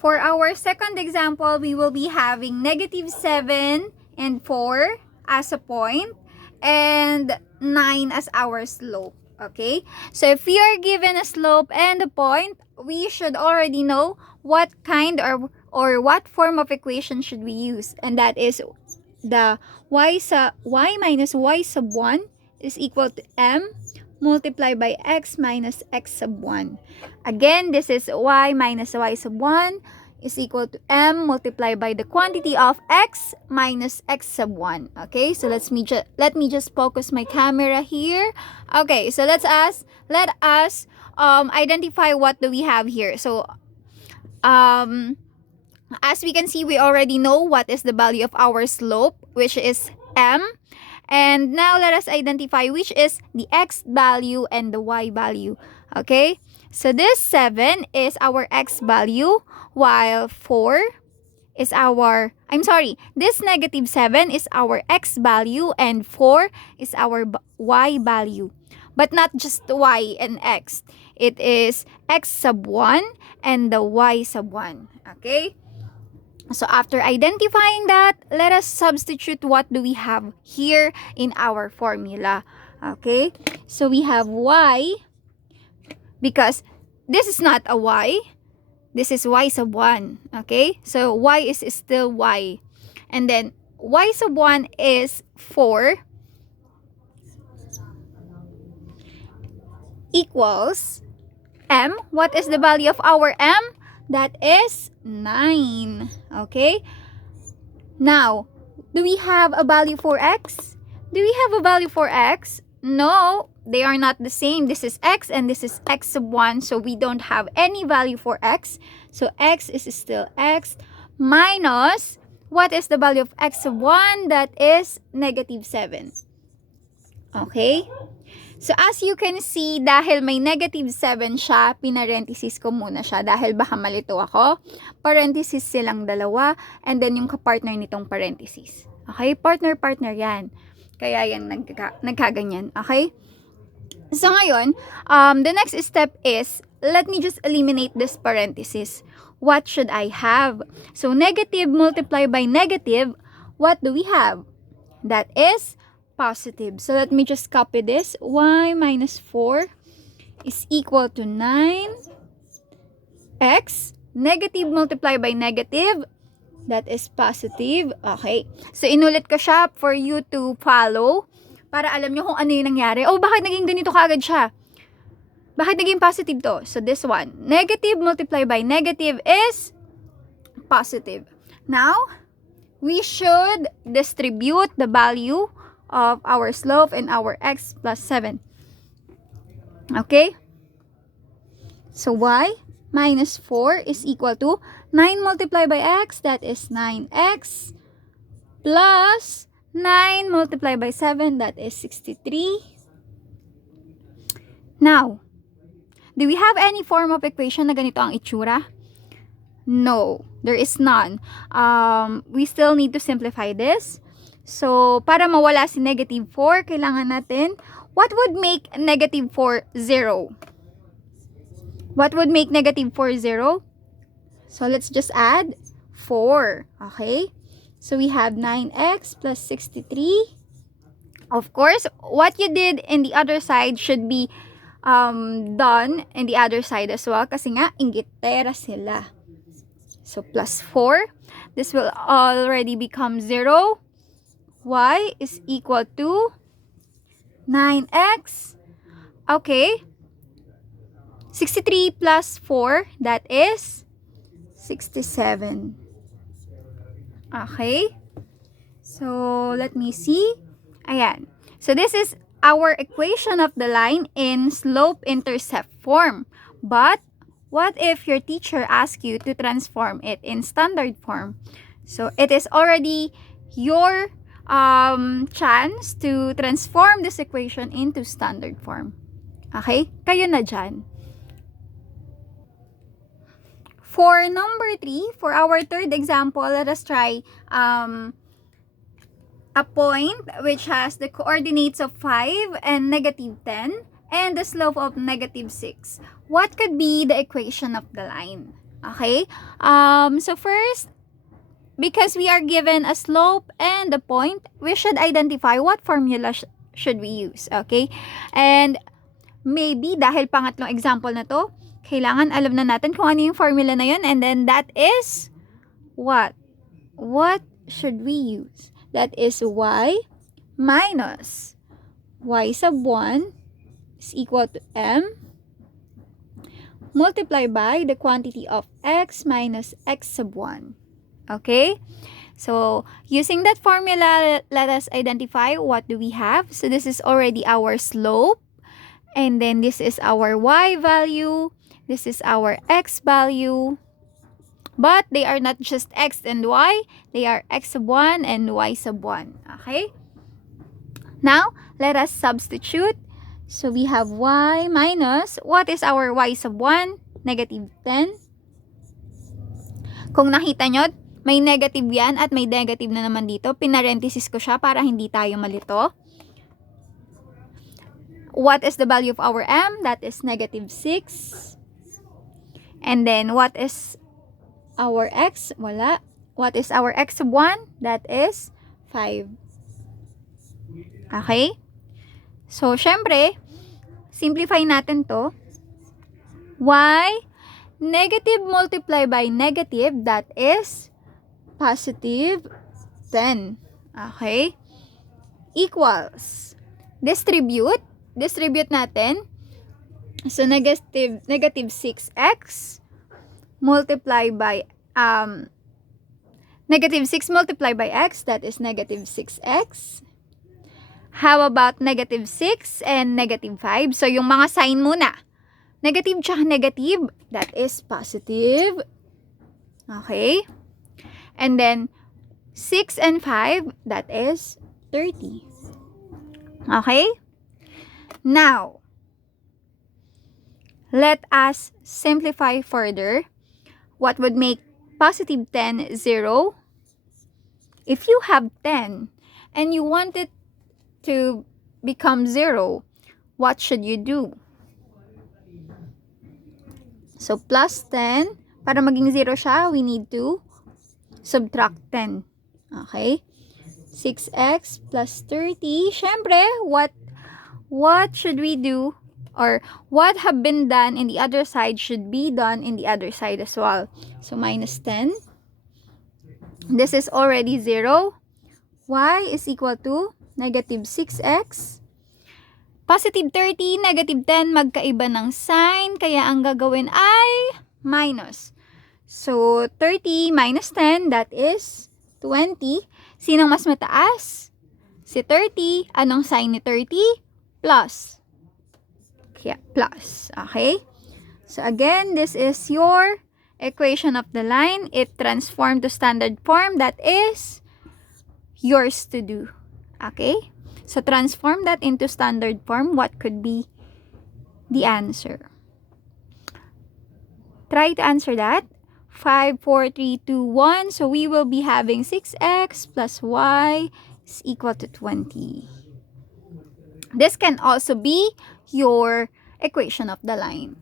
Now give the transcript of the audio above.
For our second example, we will be having negative 7 and 4 as a point and 9 as our slope. Okay? So if we are given a slope and a point, we should already know what kind or what form of equation should we use. And that is the y minus y sub 1 is equal to m multiplied by x minus x sub 1. Again, this is y minus y sub 1 is equal to m multiplied by the quantity of x minus x sub 1. Okay, so let me just focus my camera here. Okay, so let us identify what do we have here. So as we can see, we already know what is the value of our slope, which is m. And now let us identify which is the x value and the y value. Okay, so this 7 is our x value, while 4 is this negative 7 is our x value and 4 is our y value. But not just y and x. It is x sub 1 and the y sub 1. Okay? So after identifying that, let us substitute what do we have here in our formula. Okay? So we have y, because this is not a y. This is y sub 1. Okay? So y is still y. And then y sub 1 is 4 equals m. What is the value of our m? That is 9. Okay? Now, do we have a value for x? Do we have a value for x? No, they are not the same. This is x and this is x sub 1. So we don't have any value for x. So x is still x minus, what is the value of x sub 1? That is negative 7. Okay? So as you can see, dahil may negative 7 siya, pinarenthesis ko muna siya dahil baka malito ako. Parenthesis silang dalawa and then yung kapartner nitong parenthesis. Okay? Partner yan. Kaya yan nagkaganyan. Okay? So ngayon, the next step is, let me just eliminate this parenthesis. What should I have? So negative multiplied by negative, what do we have? That is positive. So let me just copy this. Y minus 4 is equal to 9x. Negative multiplied by negative, that is positive. Okay. So inulit ko siya for you to follow para alam nyo kung ano yung nangyari. Oh, bakit naging ganito kaagad siya? Bakit naging positive to? So this one, negative multiplied by negative is positive. Now, we should distribute the value of our slope and our x plus 7. Okay? So y minus 4 is equal to 9 multiplied by x, that is 9x, plus 9 multiplied by 7, that is 63. Now, do we have any form of equation na ganito ang itsura? No, there is none. We still need to simplify this. So, para mawala si negative 4, kailangan natin, what would make negative 4 0? What would make negative 4 0? So, let's just add 4. Okay? So, we have 9x plus 63. Of course, what you did in the other side should be done in the other side as well. Kasi nga, inggitera sila. So, plus 4. This will already become 0. Y is equal to 9x. Okay. 63 plus 4, that is 67. Okay. So, let me see. Ayan. So, this is our equation of the line in slope-intercept form. But, what if your teacher asks you to transform it in standard form? So, it is already your chance to transform this equation into standard form. Okay? Kayo na dyan. For number 3, for our third example, let us try a point which has the coordinates of 5 and negative 10 and the slope of negative 6. What could be the equation of the line? Okay? So first, because we are given a slope and a point, we should identify what formula should we use. Okay? And maybe dahil pangatlong example na to, kailangan alam na natin kung ano yung formula na yun. And then that is what? What should we use? That is y minus y sub 1 is equal to m multiplied by the quantity of x minus x sub 1. Okay? So, using that formula, let us identify what do we have. So, this is already our slope. And then, this is our y value. This is our x value. But, they are not just x and y. They are x sub 1 and y sub 1. Okay? Now, let us substitute. So, we have y minus, what is our y sub 1? Negative 10. Kung nakita nyo, may negative yan at may negative na naman dito. Pinarenthesis ko siya para hindi tayo malito. What is the value of our m? That is negative 6. And then, what is our x? Wala. What is our x sub 1? That is 5. Okay? So, syempre, simplify natin to. Y negative multiply by negative, that is positive 10. Okay? Equals. Distribute natin. So, negative 6x multiply by, negative 6 multiply by x, that is negative 6x. How about negative 6 and negative 5? So, yung mga sign muna. Negative tsaka negative, that is positive. Okay? And then, 6 and 5, that is 30. Okay? Now, let us simplify further. What would make positive 10 0? If you have 10 and you want it to become 0, what should you do? So, plus 10, para maging 0 siya, we need to subtract 10. Okay? 6x plus 30. Syempre, what should we do? Or what have been done in the other side should be done in the other side as well. So, minus 10. This is already 0. Y is equal to negative 6x. Positive 30, negative 10, magkaiba ng sign. Kaya ang gagawin ay minus. So, 30 minus 10, that is 20. Sinong mas mataas? Si 30. Anong sign ni 30? Plus. Kaya, plus. Okay? So, again, this is your equation of the line. It transformed to standard form. That is yours to do. Okay? So, transform that into standard form. What could be the answer? Try to answer that. 5, 4, 3, 2, 1. So, we will be having 6x plus y is equal to 20. This can also be your equation of the line.